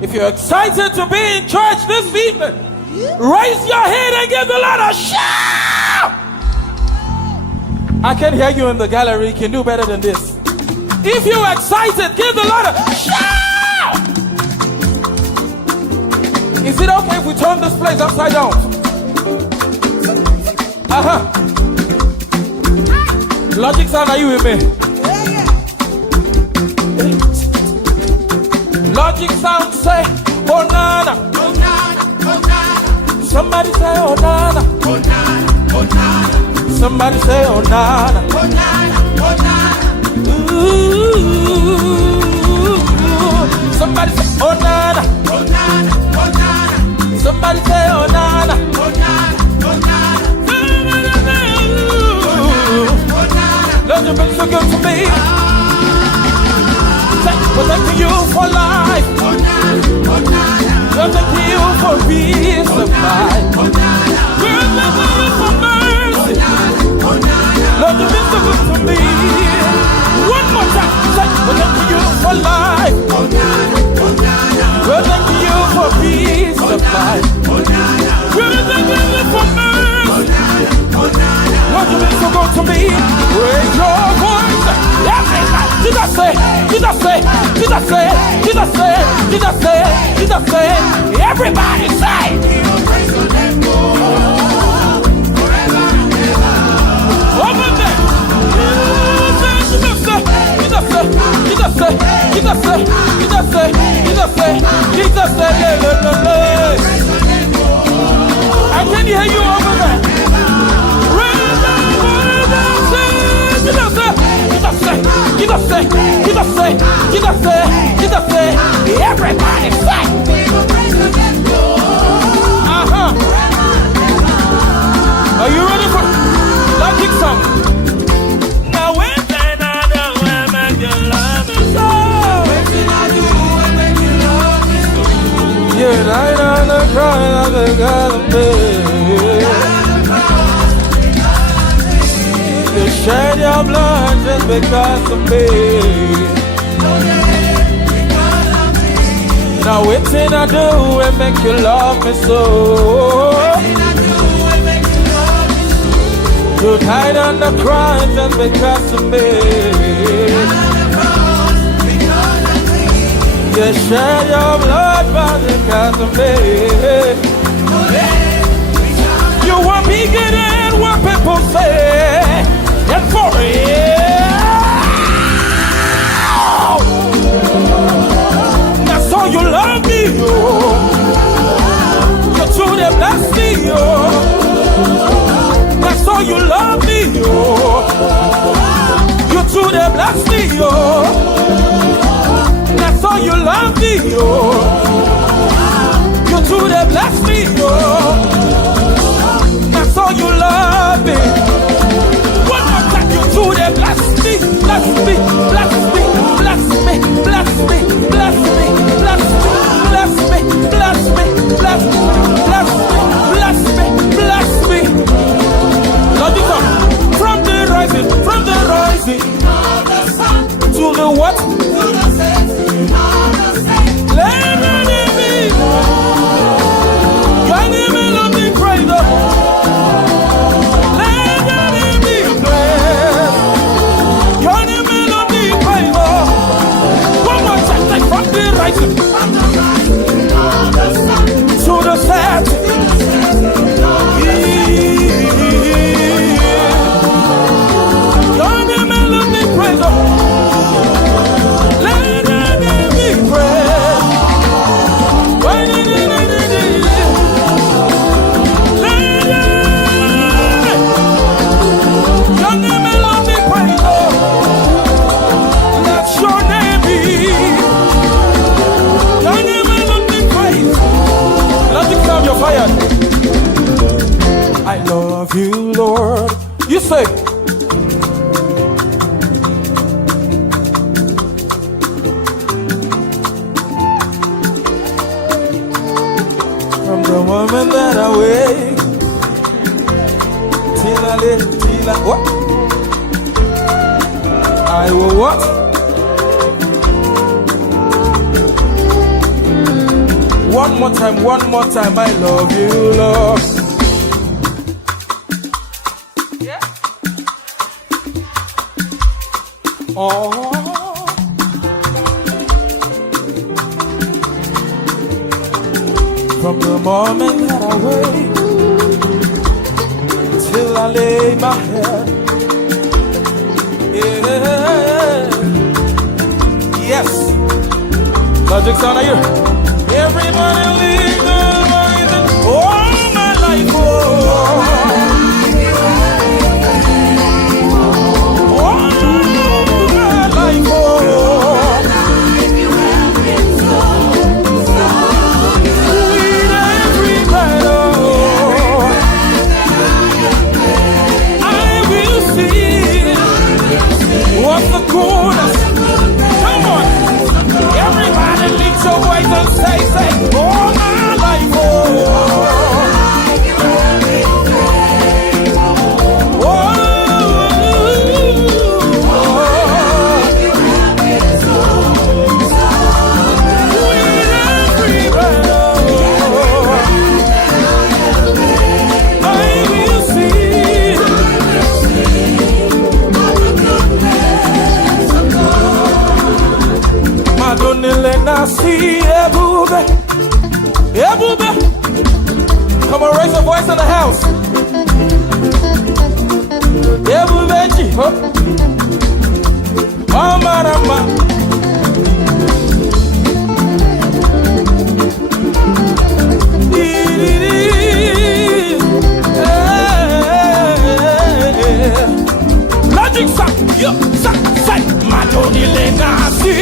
If you're excited to be in church this evening, raise your hand and give the Lord a shout. I can hear you in the gallery. You can do better than this. If you're excited, give the Lord a shout. Is it okay if we turn this place upside down? Logic sound, are you with me? Logic sound say, oh nana, oh nana, oh nana. Somebody say, oh nana, oh nana, oh nana. Somebody say, oh nana, oh nana, oh nana. Ooh, somebody say, oh nana, oh nana, oh nana. Somebody say, oh nana, oh nana, oh nana. Lord, you've been so good to me. Well, thank you for life. Well, thank you for peace of mind. Well, thank you for mercy. Lord, you've been so good to me. One more time. Well, thank you for life. Well, thank you for peace of mind. Well, thank you for mercy. Lord, you've been so good to me. Raise your voice. Everybody. Jesus say, Jesus say, Jesus say, Jesus say, Jesus say, Jesus say. Everybody say. Over there. Jesus say, Jesus say, Jesus say, Jesus say, Jesus say, Jesus say, Jesus say, I can hear you over there. Jesus say, Jesus say, Jesus say, Jesus say, Jesus say, Jesus say, everybody say. Are you ready for Logic song? Now when I know where make you love me so. When I do what make you love me so. Yeah, I know crying on the God of me. Shed your blood just because of me. Now what's in I do and make you love me so. You died on the cross just because of me. You shed your blood because of me. You were bigger than what people say. And for real, that's all you love me, oh. You truly bless me, oh. That's all you love me, oh. You truly bless me, oh. That's all you love me, oh. You truly bless me, oh. That's all you love me. To the bless me, bless me, bless me, bless me, bless me, bless me, bless me, bless me, bless me, bless me, bless me, bless me, bless me. Logic up. From the rising to the what? To the setting of the same. Let me be. Your name will be praised. To the set, your name will be praised. Let it be praised. Your name will be praised. Let your name be. You're fired. I love you, Lord. You say. From the moment that I wake till I live, till I what? I will what? One more time, I love you, Lord. Yeah. Oh. From the moment that I wake till I lay my head, yeah. Yes. Logic sound, are you? Everybody leave the light all my life, oh. All my life, oh. With every battle, I will see what's the coolest. Come on. Everybody lift your voice and say, all my life, oh. Come on, raise your voice in the house. Oh, man. Logic sa, yo, sa, say, Madoni Lenasi.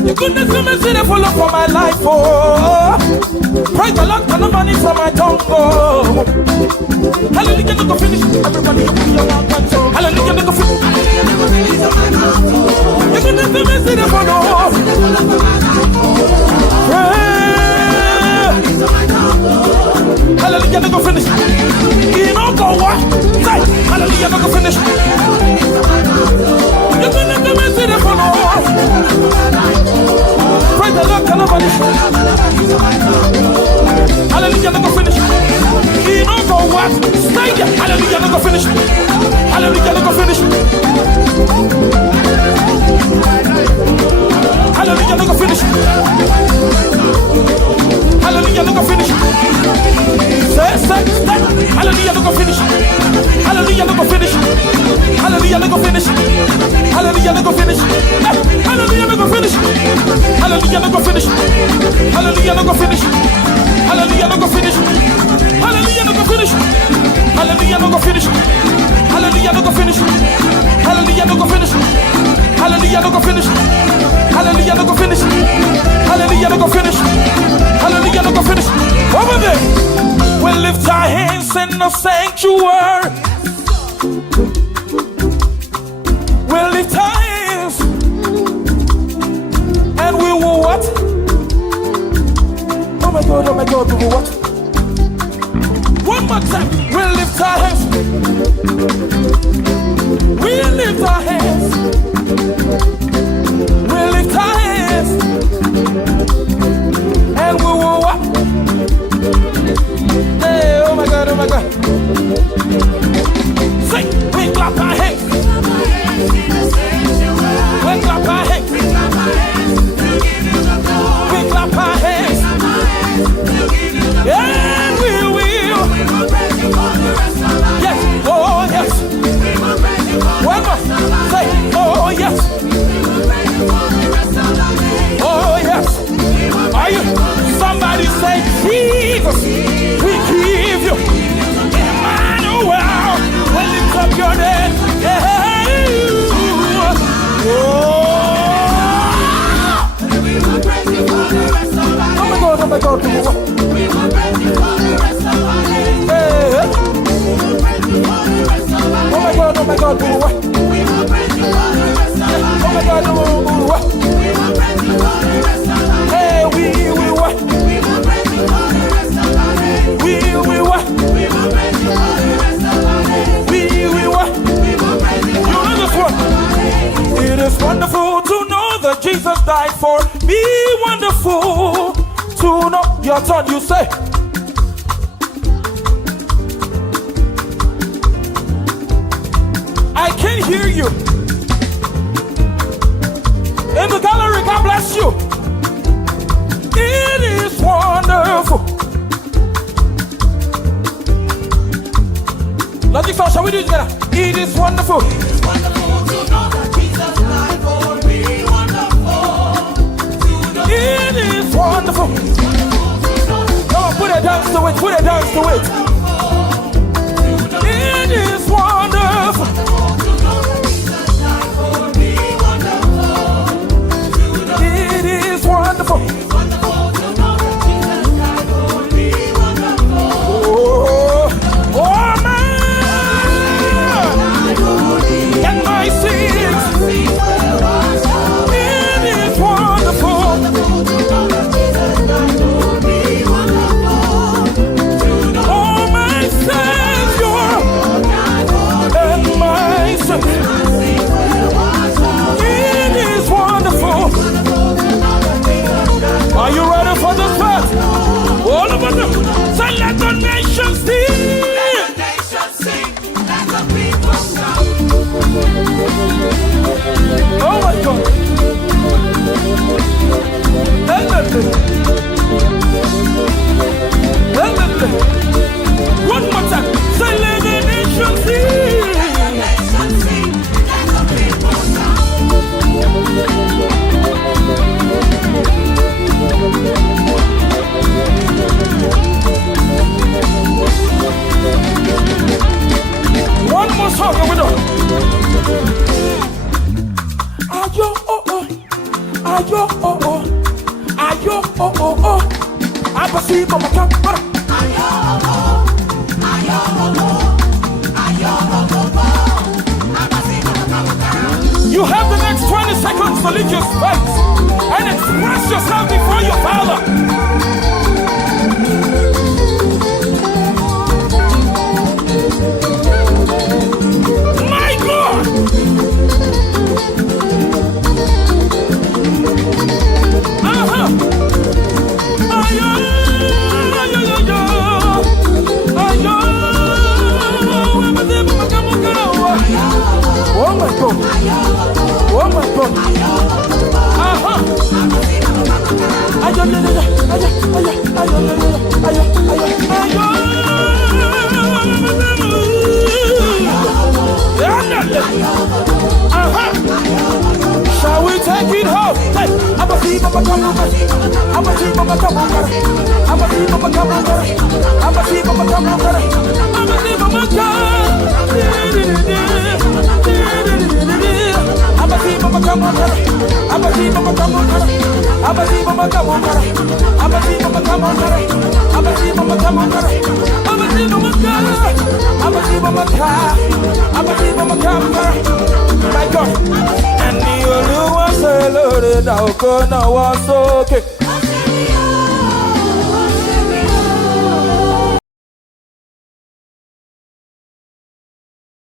Your goodness and mercy they follow for my life, oh. Praise the Lord, and the money from my tongue, oh. Hallelujah, no go finish. Everybody, you be your one control. Hallelujah, no go finish. Your goodness and mercy they follow. Hallelujah, no go finish. You know go what? Say, hallelujah, no go finish. Your goodness and mercy they follow. Praise the Lord, can nobody. Hallelujah, no go finish. You know go what? Stay there. Hallelujah, no go finish. Hallelujah, no go finish. Hallelujah, no go finish. Hallelujah, no go finish. Say. Hallelujah, no go finish. Hallelujah, no go finish. Hallelujah, no go finish. Hallelujah, no go finish. Hallelujah, no go finish. Hallelujah, no go finish. Hallelujah, no go finish. Hallelujah, no go finish. Hallelujah, no go finish. Hallelujah, no go finish. Hallelujah, no go finish. Hallelujah, no go finish. Hallelujah, no go finish. Hallelujah, no go finish. Hallelujah, no go finish. Hallelujah, no go finish. Over there. We'll lift our hands in the sanctuary. We'll lift our hands and we will what? Oh my God, we will what? One more time. We'll lift our hands. We'll lift our hands. We'll lift our hands and we will what? Hey, oh my God. Say, we clap our hands. We clap our hands. We clap our hands. And we will. God, we will praise you for the rest of our days. Oh my God, we will praise you for the rest of our days. Hey, we will praise you for the rest of our days. We will praise you for the rest of our days. We will praise you for the rest of our days. It is wonderful to know that Jesus died for me. Wonderful to know. Your turn, you say. I can't hear you. In the gallery, God bless you. It is wonderful. Logic song, shall we do it together? It is wonderful. It is wonderful to know that Jesus died for me. Wonderful to know. It is wonderful. Come on, put a dance to it. Put a dance to it. It is wonderful. It is wonderful. Oh man, and my sins. It is wonderful. Oh my Savior, and my sins. It is wonderful. Are you ready for this part? All of us, say let the nation sing. Let the nation sing. Let the people shout. Oh my God. One more time. Say let the nation sing. Let the nation sing. Let the people shout. One more song and we're done. Ayo oh oh, ayo oh oh, ayo oh oh oh. Abasi mama kamara. Ayo oh oh, ayo oh oh, ayo oh oh oh. Abasi mama kamara. You have the next 20 seconds to leave your space and express yourself before your Father. My God! Oh my God! Oh my God! Shall we take it home? Hey, I'm a team of a come on. I'm a team of a come on. I'm a team of a come on. I'm a team of a come on. I'm a team of a come. I'm a team of a come on. I'm a team of a come on. I'm a team of a come on. I'm a team of a come on. I'm a team of a come on. I'm a team of a come. I'm a team of a come. I'm a team of a come. My God. And the only one say, Lord, now go now was okay.